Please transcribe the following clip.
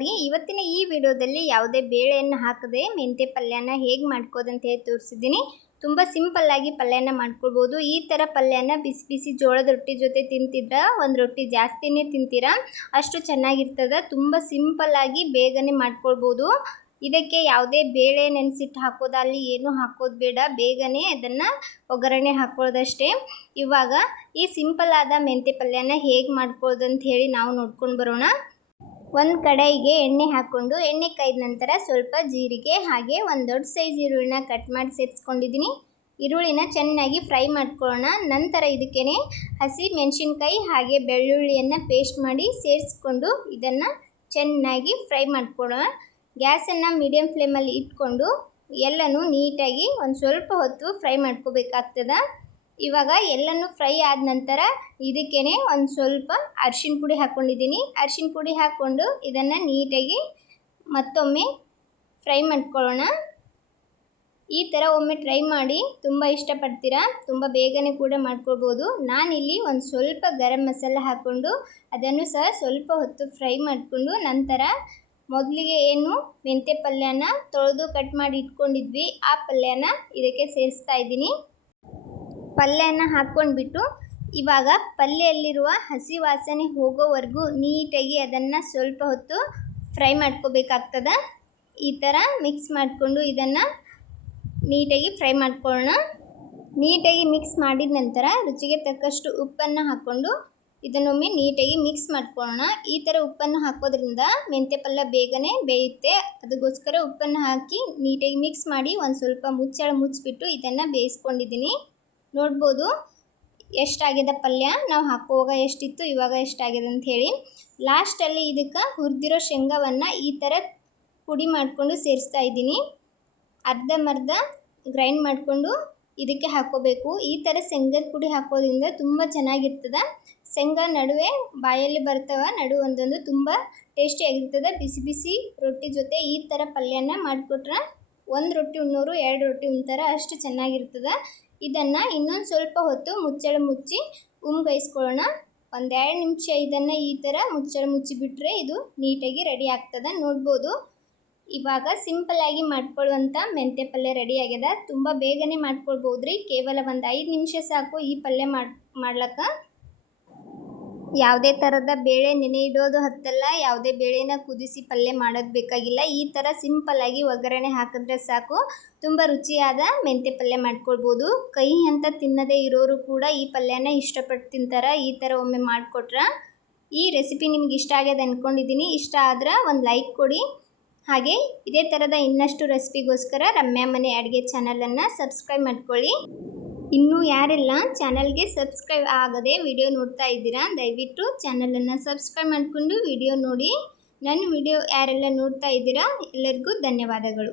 ಬನ್ನಿ ಇವತ್ತಿನ ಈ ವಿಡಿಯೋದಲ್ಲಿ ಯಾವುದೇ ಬೇಳೆಯನ್ನು ಹಾಕದೆ ಮೆಂತೆ ಪಲ್ಯನ ಹೇಗೆ ಮಾಡ್ಕೋದು ಅಂತ ಹೇಳಿ ತೋರಿಸಿದ್ದೀನಿ। ತುಂಬ ಸಿಂಪಲ್ ಆಗಿ ಪಲ್ಯನ ಮಾಡ್ಕೊಳ್ಬಹುದು। ಈ ತರ ಪಲ್ಯನ ಬಿಸಿ ಬಿಸಿ ಜೋಳದ ರೊಟ್ಟಿ ಜೊತೆ ತಿಂತಿದ್ರ ಒಂದು ರೊಟ್ಟಿ ಜಾಸ್ತಿನೇ ತಿಂತೀರಾ, ಅಷ್ಟು ಚೆನ್ನಾಗಿರ್ತದೆ। ತುಂಬ ಸಿಂಪಲ್ ಆಗಿ ಬೇಗನೆ ಮಾಡ್ಕೊಳ್ಬಹುದು। ಇದಕ್ಕೆ ಯಾವುದೇ ಬೇಳೆ ನೆನೆಸಿಟ್ಟು ಹಾಕೋದಲ್ಲಿ ಏನು ಹಾಕೋದು ಬೇಡ, ಬೇಗನೆ ಅದನ್ನು ಒಗ್ಗರಣೆ ಹಾಕೊಳ್ಳೋದಷ್ಟೇ। ಇವಾಗ ಈ ಸಿಂಪಲ್ ಆದ ಮೆಂತೆ ಪಲ್ಯನ ಹೇಗೆ ಮಾಡ್ಕೊಳ್ಳೋದು ಅಂತ ಹೇಳಿ ನಾವು ನೋಡ್ಕೊಂಡು ಬರೋಣ। ಒಂದು ಕಡಾಯಿಗೆ ಎಣ್ಣೆ ಹಾಕ್ಕೊಂಡು ಎಣ್ಣೆ ಕಾಯ್ದ ನಂತರ ಸ್ವಲ್ಪ ಜೀರಿಗೆ ಹಾಗೆ ಒಂದು ದೊಡ್ಡ ಸೈಜ್ ಈರುಳ್ಳಿನ ಕಟ್ ಮಾಡಿ ಸೇರಿಸ್ಕೊಂಡಿದ್ದೀನಿ। ಈರುಳ್ಳಿನ ಚೆನ್ನಾಗಿ ಫ್ರೈ ಮಾಡ್ಕೊಳ್ಳೋಣ। ನಂತರ ಇದಕ್ಕೆ ಹಸಿ ಮೆಣಸಿನಕಾಯಿ ಹಾಗೆ ಬೆಳ್ಳುಳ್ಳಿಯನ್ನು ಪೇಸ್ಟ್ ಮಾಡಿ ಸೇರಿಸ್ಕೊಂಡು ಇದನ್ನು ಚೆನ್ನಾಗಿ ಫ್ರೈ ಮಾಡ್ಕೊಳ್ಳೋಣ। ಗ್ಯಾಸನ್ನು ಮೀಡಿಯಂ ಫ್ಲೇಮಲ್ಲಿ ಇಟ್ಕೊಂಡು ಎಲ್ಲನೂ ನೀಟಾಗಿ ಒಂದು ಸ್ವಲ್ಪ ಹೊತ್ತು ಫ್ರೈ ಮಾಡ್ಕೋಬೇಕಾಗ್ತದೆ। ಇವಾಗ ಎಲ್ಲನೂ ಫ್ರೈ ಆದ ನಂತರ ಇದಕ್ಕೆ ಒಂದು ಸ್ವಲ್ಪ ಅರಿಶಿನ ಪುಡಿ ಹಾಕ್ಕೊಂಡಿದ್ದೀನಿ। ಅರಿಶಿನ ಪುಡಿ ಹಾಕ್ಕೊಂಡು ಇದನ್ನು ನೀಟಾಗಿ ಮತ್ತೊಮ್ಮೆ ಫ್ರೈ ಮಾಡ್ಕೊಳ್ಳೋಣ। ಈ ಥರ ಒಮ್ಮೆ ಟ್ರೈ ಮಾಡಿ, ತುಂಬ ಇಷ್ಟಪಡ್ತೀರಾ, ತುಂಬ ಬೇಗನೆ ಕೂಡ ಮಾಡ್ಕೊಳ್ಬೋದು। ನಾನಿಲ್ಲಿ ಒಂದು ಸ್ವಲ್ಪ ಗರಂ ಮಸಾಲ ಹಾಕ್ಕೊಂಡು ಅದನ್ನು ಸಹ ಸ್ವಲ್ಪ ಹೊತ್ತು ಫ್ರೈ ಮಾಡಿಕೊಂಡು ನಂತರ ಮೊದಲಿಗೆ ಏನು ಮೆಂತೆ ಪಲ್ಯನ ತೊಳೆದು ಕಟ್ ಮಾಡಿ ಇಟ್ಕೊಂಡಿದ್ವಿ ಆ ಪಲ್ಯನ ಇದಕ್ಕೆ ಸೇರಿಸ್ತಾ ಇದ್ದೀನಿ। ಪಲ್ಯನ ಹಾಕ್ಕೊಂಡ್ಬಿಟ್ಟು ಇವಾಗ ಪಲ್ಯದಲ್ಲಿರುವ ಹಸಿ ವಾಸನೆ ಹೋಗೋವರೆಗೂ ನೀಟಾಗಿ ಅದನ್ನು ಸ್ವಲ್ಪ ಹೊತ್ತು ಫ್ರೈ ಮಾಡ್ಕೋಬೇಕಾಗ್ತದೆ। ಈ ಥರ ಮಿಕ್ಸ್ ಮಾಡಿಕೊಂಡು ಇದನ್ನು ನೀಟಾಗಿ ಫ್ರೈ ಮಾಡ್ಕೊಳ್ಳೋಣ। ನೀಟಾಗಿ ಮಿಕ್ಸ್ ಮಾಡಿದ ನಂತರ ರುಚಿಗೆ ತಕ್ಕಷ್ಟು ಉಪ್ಪನ್ನು ಹಾಕ್ಕೊಂಡು ಇದನ್ನೊಮ್ಮೆ ನೀಟಾಗಿ ಮಿಕ್ಸ್ ಮಾಡ್ಕೊಳ್ಳೋಣ। ಈ ಥರ ಉಪ್ಪನ್ನು ಹಾಕೋದ್ರಿಂದ ಮೆಂತೆ ಪಲ್ಯ ಬೇಗನೆ ಬೇಯುತ್ತೆ, ಅದಕ್ಕೋಸ್ಕರ ಉಪ್ಪನ್ನು ಹಾಕಿ ನೀಟಾಗಿ ಮಿಕ್ಸ್ ಮಾಡಿ ಒಂದು ಸ್ವಲ್ಪ ಮುಚ್ಚಿಬಿಟ್ಟು ಇದನ್ನು ಬೇಯಿಸ್ಕೊಂಡಿದ್ದೀನಿ। ನೋಡ್ಬೋದು ಎಷ್ಟಾಗಿದೆ ಪಲ್ಯ, ನಾವು ಹಾಕುವಾಗ ಎಷ್ಟಿತ್ತು ಇವಾಗ ಎಷ್ಟಾಗಿದೆ ಅಂತ ಹೇಳಿ। ಲಾಸ್ಟಲ್ಲಿ ಇದಕ್ಕೆ ಹುರಿದಿರೋ ಶೇಂಗಾವನ್ನು ಈ ಥರ ಪುಡಿ ಮಾಡಿಕೊಂಡು ಸೇರಿಸ್ತಾ ಇದ್ದೀನಿ। ಅರ್ಧಂಬರ್ಧ ಗ್ರೈಂಡ್ ಮಾಡಿಕೊಂಡು ಇದಕ್ಕೆ ಹಾಕೋಬೇಕು। ಈ ಥರ ಶೇಂಗದ ಪುಡಿ ಹಾಕೋದ್ರಿಂದ ತುಂಬ ಚೆನ್ನಾಗಿರ್ತದೆ। ಶೇಂಗಾ ನಡುವೆ ಬಾಯಲ್ಲಿ ಬರ್ತವೆ, ಒಂದೊಂದು ತುಂಬ ಟೇಸ್ಟಿಯಾಗಿರ್ತದೆ। ಬಿಸಿ ಬಿಸಿ ರೊಟ್ಟಿ ಜೊತೆ ಈ ಥರ ಪಲ್ಯನ ಮಾಡಿಕೊಟ್ರೆ ಒಂದು ರೊಟ್ಟಿ ಉಣ್ಣೋರು 2 ರೊಟ್ಟಿ ಉಣ್ತಾರೆ, ಅಷ್ಟು ಚೆನ್ನಾಗಿರ್ತದೆ। ಇದನ್ನು ಇನ್ನೊಂದು ಸ್ವಲ್ಪ ಹೊತ್ತು ಮುಚ್ಚಿ ಉಮ್ಗೈಸ್ಕೊಳ್ಳೋಣ। ಒಂದು 2 ನಿಮಿಷ ಇದನ್ನು ಈ ಥರ ಮುಚ್ಚಿಬಿಟ್ರೆ ಇದು ನೀಟಾಗಿ ರೆಡಿ ಆಗ್ತದೆ। ನೋಡ್ಬೋದು ಇವಾಗ ಸಿಂಪಲ್ ಆಗಿ ಮಾಡ್ಕೊಳ್ಳುವಂಥ ಮೆಂತೆ ಪಲ್ಯ ರೆಡಿ ಆಗ್ಯದ। ತುಂಬ ಬೇಗನೆ ಮಾಡ್ಕೊಳ್ಬೋದ್ರಿ, ಕೇವಲ ಒಂದು 5 ನಿಮಿಷ ಸಾಕು ಈ ಪಲ್ಯ ಮಾಡ್ಲಿಕ್ಕೆ। ಯಾವುದೇ ಥರದ ಬೇಳೆ ನೆನೆ ಇಡೋದು ಹತ್ತಲ್ಲ, ಯಾವುದೇ ಬೇಳೆನ ಕುದಿಸಿ ಪಲ್ಯ ಮಾಡೋದು ಬೇಕಾಗಿಲ್ಲ। ಈ ಥರ ಸಿಂಪಲ್ ಆಗಿ ಒಗ್ಗರಣೆ ಹಾಕಿದ್ರೆ ಸಾಕು, ತುಂಬ ರುಚಿಯಾದ ಮೆಂತೆ ಪಲ್ಯ ಮಾಡ್ಕೊಳ್ಬೋದು। ಕಹಿ ಅಂತ ತಿನ್ನದೇ ಇರೋರು ಕೂಡ ಈ ಪಲ್ಯನ ಇಷ್ಟಪಟ್ಟು ತಿಂತಾರೆ। ಈ ಥರ ಒಮ್ಮೆ ಮಾಡಿಕೊಟ್ರೆ ಈ ರೆಸಿಪಿ ನಿಮ್ಗೆ ಇಷ್ಟ ಆಗ್ಯದ ಅಂದ್ಕೊಂಡಿದ್ದೀನಿ। ಇಷ್ಟ ಆದ್ರೆ ಒಂದು ಲೈಕ್ ಕೊಡಿ, ಹಾಗೆ ಇದೇ ಥರದ ಇನ್ನಷ್ಟು ರೆಸಿಪಿಗೋಸ್ಕರ ರಮ್ಯಾ ಮನೆ ಅಡುಗೆ ಚಾನಲನ್ನು ಸಬ್ಸ್ಕ್ರೈಬ್ ಮಾಡ್ಕೊಳ್ಳಿ। ಇನ್ನೂ ಯಾರೆಲ್ಲ ಚಾನಲ್ಗೆ ಸಬ್ಸ್ಕ್ರೈಬ್ ಆಗದೆ ವಿಡಿಯೋ ನೋಡ್ತಾ ಇದ್ದೀರಾ, ದಯವಿಟ್ಟು ಚಾನಲನ್ನು ಸಬ್ಸ್ಕ್ರೈಬ್ ಮಾಡಿಕೊಂಡು ವಿಡಿಯೋ ನೋಡಿ। ನನ್ನ ವಿಡಿಯೋ ಯಾರೆಲ್ಲ ನೋಡ್ತಾ ಇದ್ದೀರಾ ಎಲ್ಲರಿಗೂ ಧನ್ಯವಾದಗಳು।